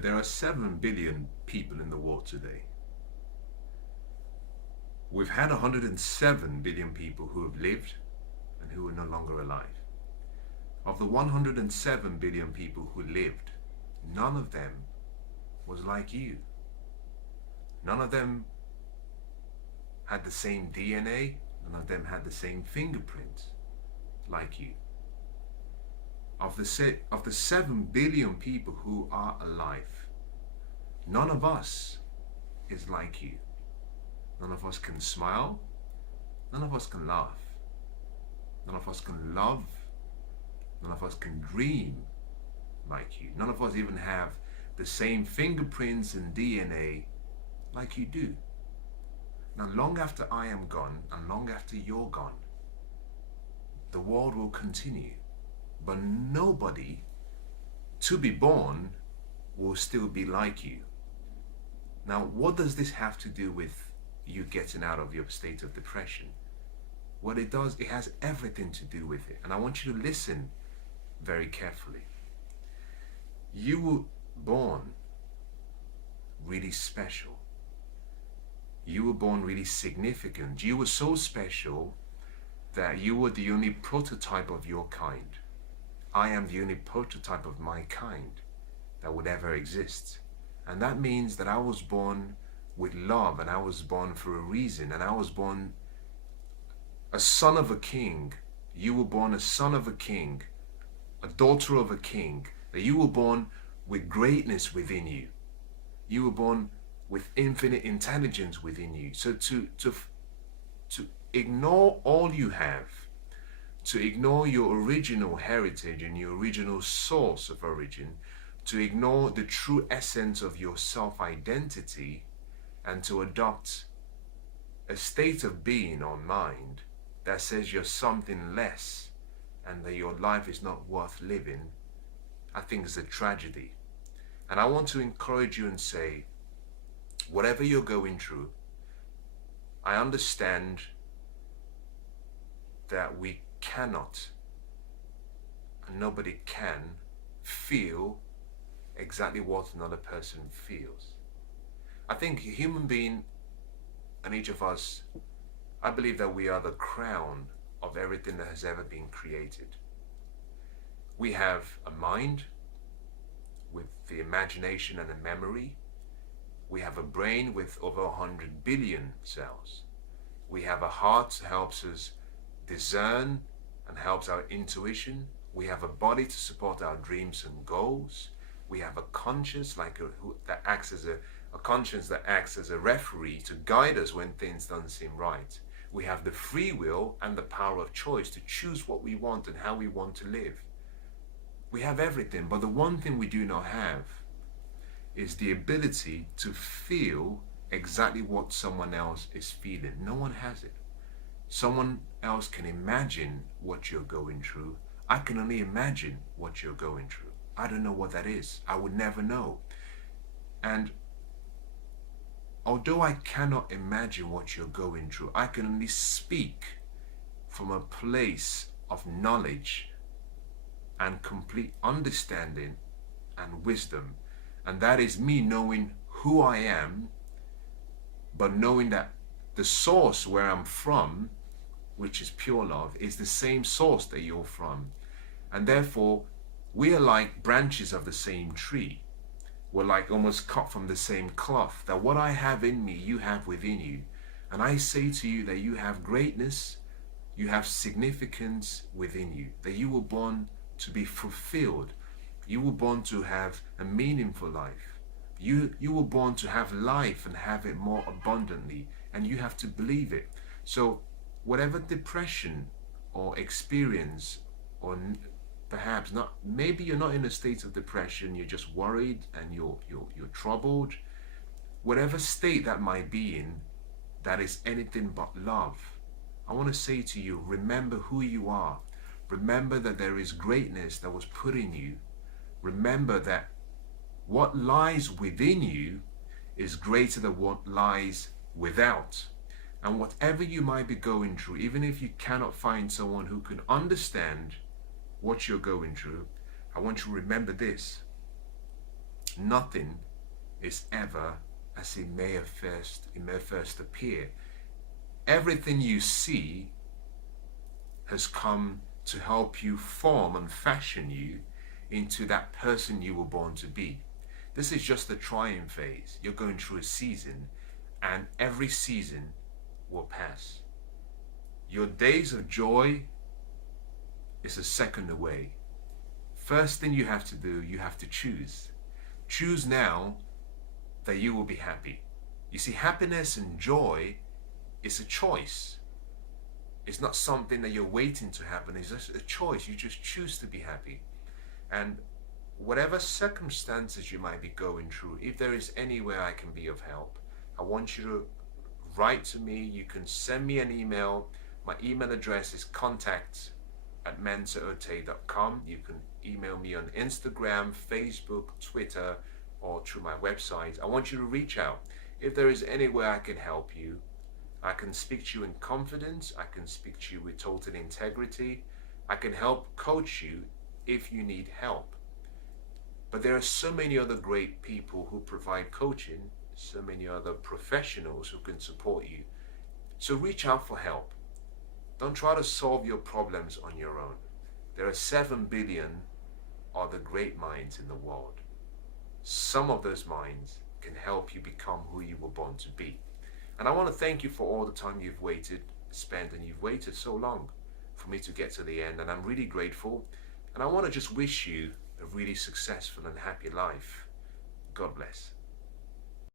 There are 7 billion people in the world today. We've had 107 billion people who have lived and who are no longer alive. Of the 107 billion people who lived, none of them was like you. None of them had the same DNA. None of them had the same fingerprints like you. Of the 7 billion people who are alive, none of us is like you. None of us can smile. None of us can laugh. None of us can love. None of us can dream like you. None of us even have the same fingerprints and DNA like you do. Now, long after I am gone and long after you're gone, the world will continue. But nobody to be born will still be like you. Now, what does this have to do with you getting out of your state of depression? What it does, it has everything to do with it. And I want you to listen very carefully. You were born really special. You were born really significant. You were so special that you were the only prototype of your kind. I am the only prototype of my kind that would ever exist. And that means that I was born with love, and I was born for a reason, and I was born a son of a king. You were born a son of a king, a daughter of a king, that you were born with greatness within you. You were born with infinite intelligence within you. So to ignore all you have, to ignore your original heritage and your original source of origin, to ignore the true essence of your self-identity, and to adopt a state of being or mind that says you're something less and that your life is not worth living, I think is a tragedy. And I want to encourage you and say, whatever you're going through, I understand that we cannot, and nobody can, feel exactly what another person feels. I think a human being, and each of us, I believe that we are the crown of everything that has ever been created. We have a mind with the imagination and a memory. We have a brain with over 100 billion cells. We have a heart that helps us discern and helps our intuition. We have a body to support our dreams and goals. We have a conscience that acts as a conscience that acts as a referee to guide us when things don't seem right. We have the free will and the power of choice to choose what we want and how we want to live. We have everything, but the one thing we do not have is the ability to feel exactly what someone else is feeling. No one has it. Someone else can imagine what you're going through. I can only imagine what you're going through. I don't know what that is. I would never know. And although I cannot imagine what you're going through, I can only speak from a place of knowledge and complete understanding and wisdom. And that is me knowing who I am, but knowing that the source where I'm from, which is pure love, is the same source that you're from. And therefore, we are like branches of the same tree. We're like almost cut from the same cloth, that what I have in me, you have within you. And I say to you that you have greatness, you have significance within you, that you were born to be fulfilled. You were born to have a meaningful life. You were born to have life and have it more abundantly, and you have to believe it. So whatever depression or experience, or perhaps not, maybe you're not in a state of depression, you're just worried and you're troubled. Whatever state that might be in, that is anything but love. I want to say to you, remember who you are. Remember that there is greatness that was put in you. Remember that what lies within you is greater than what lies without. And whatever you might be going through, even if you cannot find someone who can understand what you're going through, I want you to remember this. Nothing is ever as it may first appear. Everything you see has come to help you form and fashion you into that person you were born to be. This is just the trying phase. You're going through a season, and every season will pass. Your days of joy is a second away. First thing you have to do, you have to choose. Choose now that you will be happy. You see, happiness and joy is a choice. It's not something that you're waiting to happen. It's just a choice. You just choose to be happy. And whatever circumstances you might be going through, if there is anywhere I can be of help, I want you to write to me. You can send me an email. My email address is contact@mensahoteh.com. You can email me on Instagram, Facebook, Twitter, or through my website. I want you to reach out. If there is anywhere I can help you, I can speak to you in confidence. I can speak to you with total integrity. I can help coach you if you need help. But there are so many other great people who provide coaching, so many other professionals who can support you. So reach out for help. Don't try to solve your problems on your own. There are 7 billion other great minds in the world. Some of those minds can help you become who you were born to be. And I want to thank you for all the time you've spent, and you've waited so long for me to get to the end. And I'm really grateful. And I want to just wish you a really successful and happy life. God bless.